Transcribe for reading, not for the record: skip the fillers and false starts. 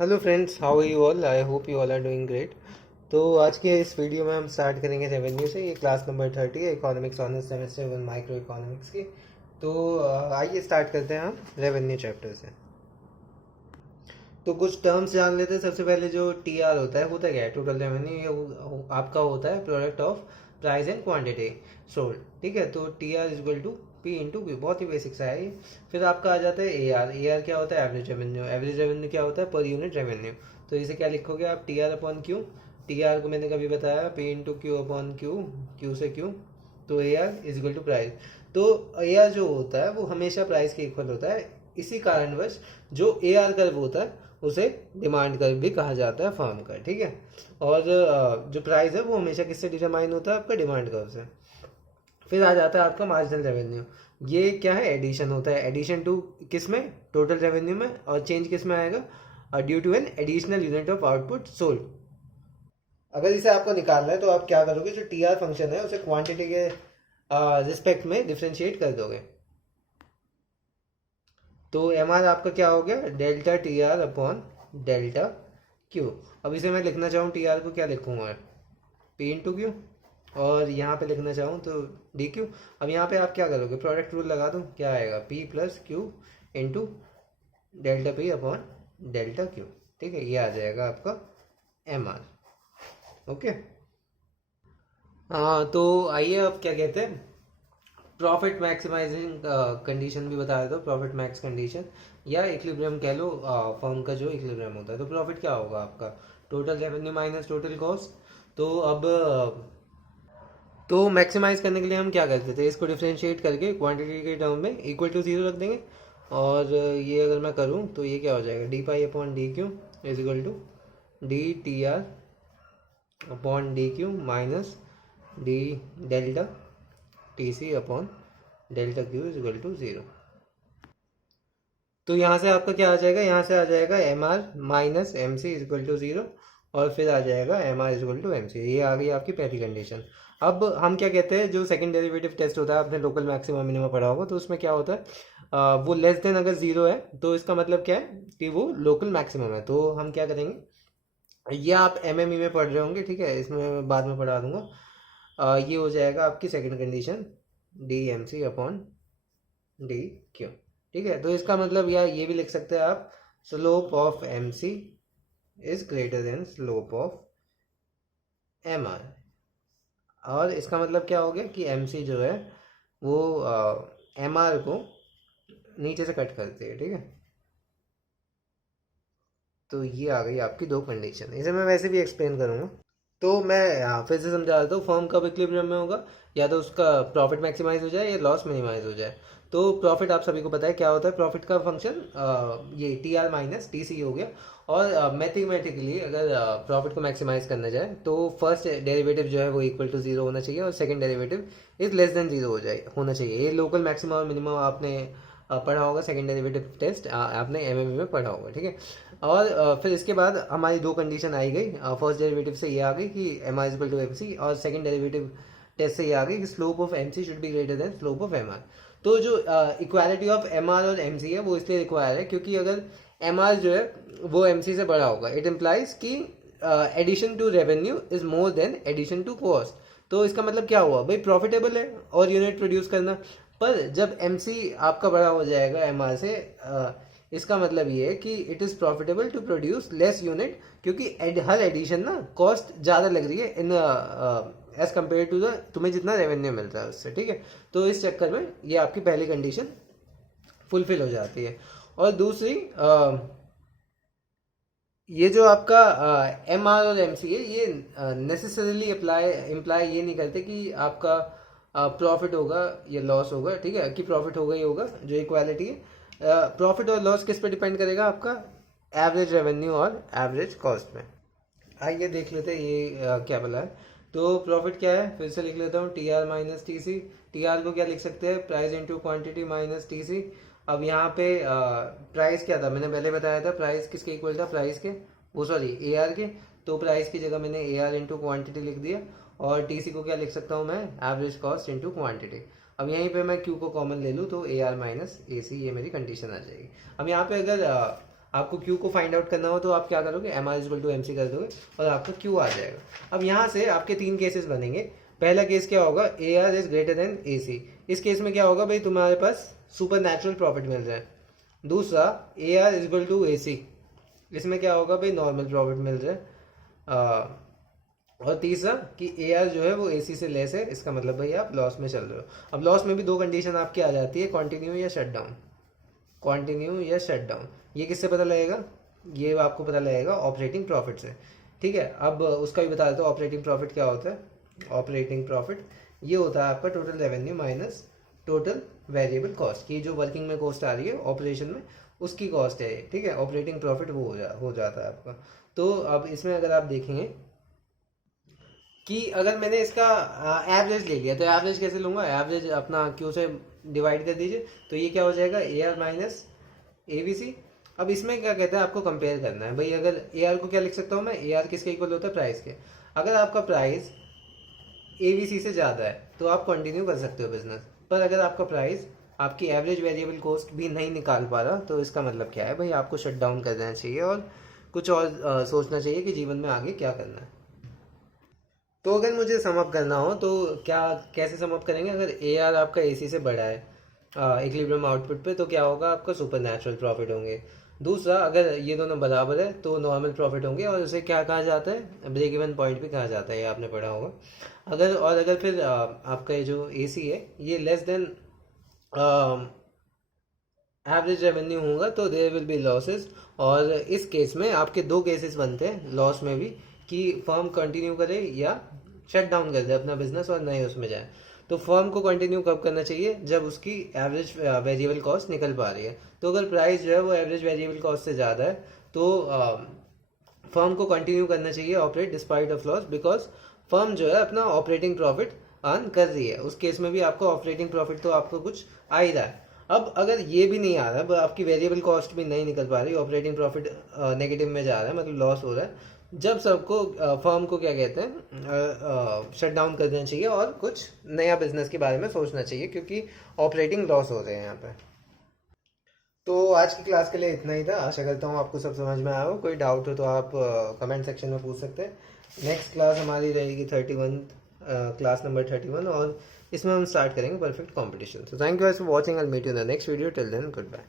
Hello friends, how are you all? I hope you all are doing great. तो आज के इस video में हम स्टार्ट करेंगे रेवेन्यू से। ये क्लास नंबर 30 है, economics honours semester 1 micro economics की। तो आइए स्टार्ट करते हैं हम रेवेन्यू चैप्टर से। तो कुछ टर्म्स जान लेते हैं। सबसे पहले जो टी आर होता क्या है? Total revenue. ये आपका होता है product of price and quantity sold. ठीक है, तो T R equal to P into Q. बहुत ही बेसिक सा है ये। फिर आपका आ जाता है ए आर। ए आर क्या होता है? Average revenue. एवरेज रेवेन्यू क्या होता है? Per unit revenue. तो इसे क्या लिखोगे आप? T R upon Q. T R को मैंने कभी बताया P into Q upon Q, Q से क्यू। तो A R equal to price. तो ए आर जो होता है वो हमेशा प्राइस के इक्वल होता है। इसी कारणवश जो ए आर कर्व होता है उसे डिमांड कर्व भी कहा जाता है फर्म का। ठीक है, और जो प्राइस है वो हमेशा किससे डिटरमाइन होता है? आपका डिमांड कर्व से। फिर आ जाता है आपका मार्जिनल रेवेन्यू। ये क्या है? एडिशन होता है। एडिशन टू किस में? टोटल रेवेन्यू में। और चेंज किस में आएगा? Due to an additional unit of output sold. अगर इसे आपको निकालना है तो आप क्या करोगे? जो टी आर फंक्शन है उसे क्वांटिटी के रिस्पेक्ट में डिफ्रेंशिएट कर दोगे। तो एम आर आपका क्या हो गया? Delta T R upon delta Q. अब इसे मैं लिखना चाहूँ टी आर को, क्या लिखूंगा मैं? P into Q. और यहाँ पे लिखना चाहूँ तो डी क्यू। अब यहाँ पे आप क्या करोगे? प्रोडक्ट रूल लगा दो। क्या आएगा? P plus Q into delta P upon delta Q. ठीक है, ये आ जाएगा आपका एम आर। ओके। हाँ, तो आइए अब क्या कहते हैं, प्रॉफिट मैक्सिमाइजिंग कंडीशन भी बता देता हूँ। प्रॉफिट मैक्स कंडीशन या इक्विलिब्रियम कह लो, फर्म का जो इक्विलिब्रियम होता है। तो प्रॉफिट क्या होगा आपका? Total revenue minus total cost. तो अब तो मैक्सिमाइज करने के लिए हम क्या करते थे? इसको डिफ्रेंशिएट करके क्वांटिटी के टर्म में इक्वल टू जीरो रख देंगे। और ये अगर मैं करूँ तो ये क्या हो जाएगा? D pi upon D Q is equal to D T R upon D Q minus D delta T C upon delta Q is equal to zero. तो यहाँ से आपका क्या आ जाएगा? यहाँ से आ जाएगा M R minus M C is equal to zero. और फिर आ जाएगा M R is equal to M C. ये आ गई आपकी पहली कंडीशन। अब हम क्या कहते हैं, जो सेकंड डेरिवेटिव टेस्ट होता है आपने लोकल मैक्सिमम मिनिमम पढ़ा होगा, तो उसमें क्या होता है, वो लेस देन अगर जीरो है तो इसका मतलब क्या है कि वो लोकल मैक्सिमम है। तो हम क्या करेंगे, ये आप एम एम ई में पढ़ रहे होंगे। ठीक है, इसमें मैं बाद में पढ़ा दूंगा। ये हो जाएगा आपकी second condition D M C upon D Q. ठीक है, तो इसका मतलब या ये भी लिख सकते हैं आप, slope of M C is greater than slope of M R. और इसका मतलब क्या हो गया कि एम सी जो है वो एम आर को नीचे से कट करती है। ठीक है, तो ये आ गई आपकी दो कंडीशन। इसे मैं वैसे भी एक्सप्लेन करूंगा। तो मैं फिर से समझा देता हूँ। फर्म कब इक्विलिब्रियम में होगा? या तो उसका प्रॉफिट मैक्सिमाइज हो जाए या लॉस मिनिमाइज हो जाए। तो प्रॉफिट आप सभी को पता है क्या होता है। प्रॉफिट का फंक्शन ये T R minus T C हो गया। और मैथमेटिकली अगर प्रॉफिट को मैक्सिमाइज करना जाए तो फर्स्ट डेरिवेटिव जो है वो इक्वल टू जीरो होना चाहिए और second derivative is less than zero हो जाए होना चाहिए। ये लोकल मैक्सिमम और मिनिमम आपने पढ़ा होगा। सेकंड डेरिवेटिव टेस्ट आपने एमएमए में पढ़ा होगा। ठीक है, और फिर इसके बाद हमारी दो कंडीशन आई गई। फर्स्ट डेरिवेटिव से ये आ गई कि M R equal to M C, और सेकंड डेरिवेटिव टेस्ट से ये आ गई कि slope of M C should be greater than slope of M R. तो जो इक्वालिटी ऑफ एम आर और एम सी है वो इसलिए रिक्वायर है क्योंकि अगर एम आर जो है वो एम सी से बड़ा होगा, इट इम्प्लाइज कि addition to revenue is more than addition to cost. तो इसका मतलब क्या हुआ भाई? प्रॉफिटेबल है और यूनिट प्रोड्यूस करना। पर जब एम सी आपका बड़ा हो जाएगा एम आर से, इसका मतलब ये है कि it is profitable to produce less unit, क्योंकि हर एडिशन ना कॉस्ट ज़्यादा लग रही है in as compare to the तुम्हें जितना रेवेन्यू मिल रहा है उससे। ठीक है, तो इस चक्कर में ये आपकी पहली कंडीशन फुलफिल हो जाती है। और दूसरी, ये जो आपका एम आर और एम सी है ये नेसेसरीली इम्प्लाई ये नहीं करते कि आपका प्रॉफिट होगा या लॉस होगा। ठीक है, कि प्रॉफिट होगा ही होगा। जो इक्वालिटी है, प्रॉफिट और लॉस किस पे डिपेंड करेगा? आपका एवरेज रेवेन्यू और एवरेज कॉस्ट में। आइए देख लेते हैं ये क्या बोला है। तो प्रॉफिट क्या है, फिर से लिख लेता हूँ, T R minus T C. T R को क्या लिख सकते हैं? Price into quantity minus T C. अब यहाँ पे प्राइस क्या था? मैंने पहले बताया था प्राइस किसके इक्वल था? प्राइस के, वो सॉरी ए आर के। तो प्राइस की जगह मैंने ए आर इंटू क्वान्टिटी लिख दिया। और टी सी को क्या लिख सकता हूँ मैं? Average cost into quantity. अब यहीं पे मैं क्यू को कॉमन ले लूँ तो ए आर माइनस ए सी, ये मेरी कंडीशन आ जाएगी। अब यहाँ पे अगर आपको क्यू को फाइंड आउट करना हो तो आप क्या करोगे, M R equal to M C कर दोगे और आपका क्यू आ जाएगा। अब यहाँ से आपके 3 केसेस बनेंगे। पहला केस क्या होगा, A R is greater than A C. इस केस में क्या होगा भाई, तुम्हारे पास सुपर नेचुरल प्रॉफिट मिल रहा है। दूसरा, A R is equal to A C, इसमें क्या होगा भाई, नॉर्मल प्रॉफिट मिल रहा है। और तीसरा कि ए आर जो है वो ए सी से लेस है, इसका मतलब भाई आप लॉस में चल रहे हो। अब लॉस में भी 2 कंडीशन आपकी आ जाती है, कॉन्टिन्यू या शट डाउन। कॉन्टिन्यू या शट डाउन, ये किससे पता लगेगा, ये आपको पता लगेगा ऑपरेटिंग प्रॉफिट से। ठीक है, अब उसका भी बता देता हूँ ऑपरेटिंग प्रॉफिट क्या होता है। ऑपरेटिंग प्रॉफिट ये होता है आपका total revenue minus total variable cost, की जो वर्किंग में कॉस्ट आ रही है ऑपरेशन में उसकी कॉस्ट है ये। ठीक है, ऑपरेटिंग प्रॉफिट वो हो जाता है आपका। तो अब इसमें अगर आप देखेंगे कि अगर मैंने इसका एवरेज ले लिया तो एवरेज कैसे लूँगा, एवरेज अपना क्यू से डिवाइड कर दीजिए तो ये क्या हो जाएगा, A R minus A B C. अब इसमें क्या कहता है, आपको कंपेयर करना है भाई। अगर ए आर को क्या लिख सकता हूँ मैं, ए आर किसके इक्वल होता है, प्राइस के। अगर आपका प्राइस ए बी सी से ज़्यादा है तो आप कंटिन्यू कर सकते हो बिजनेस, पर अगर आपका प्राइस आपकी एवरेज वेरिएबल कॉस्ट भी नहीं निकाल पा रहा तो इसका मतलब क्या है भाई, आपको शट डाउन कर देना चाहिए और कुछ और सोचना चाहिए कि जीवन में आगे क्या करना है। तो अगर मुझे सम अप करना हो तो क्या कैसे सम अप करेंगे, अगर ए आर आपका ए सी से बड़ा है इक्विलिब्रियम आउटपुट पे तो क्या होगा, आपका सुपर नेचुरल प्रॉफिट होंगे। दूसरा, अगर ये दोनों बराबर है तो नॉर्मल प्रॉफिट होंगे और उसे क्या कहा जाता है, ब्रेक इवन पॉइंट भी कहा जाता है, ये आपने पढ़ा होगा। अगर फिर आपका ये जो ए सी है ये लेस देन एवरेज रेवेन्यू होगा तो देयर विल बी लॉसेस। और इस केस में आपके 2 केसेस बनते हैं लॉस में भी, कि फर्म कंटिन्यू करे या शट डाउन कर दे अपना बिजनेस और नए उसमें जाए। तो फर्म को कंटिन्यू कब करना चाहिए, जब उसकी एवरेज वेरिएबल कॉस्ट निकल पा रही है। तो अगर प्राइस जो है वो एवरेज वेरिएबल कॉस्ट से ज़्यादा है तो फर्म को कंटिन्यू करना चाहिए operate despite of loss, because firm जो है अपना ऑपरेटिंग प्रॉफिट अर्न कर रही है। उस केस में भी आपको ऑपरेटिंग प्रॉफिट तो आपको कुछ आ ही रहा है। अब अगर ये भी नहीं आ रहा है, आपकी वेरिएबल कॉस्ट भी नहीं निकल पा रही, ऑपरेटिंग प्रॉफिट नेगेटिव में जा रहा है, मतलब लॉस हो रहा है, जब सबको फर्म को क्या कहते हैं, शट डाउन कर देना चाहिए और कुछ नया बिजनेस के बारे में सोचना चाहिए, क्योंकि ऑपरेटिंग लॉस हो रहे हैं यहाँ पे। तो आज की क्लास के लिए इतना ही था। आशा करता हूँ आपको सब समझ में आया हो। कोई डाउट हो तो आप कमेंट सेक्शन में पूछ सकते हैं। नेक्स्ट क्लास हमारी रहेगी 31, क्लास नंबर 31, और इसमें हम स्टार्ट करेंगे perfect competition. So thank you guys for watching. I'll meet you in the next video. Till then, goodbye.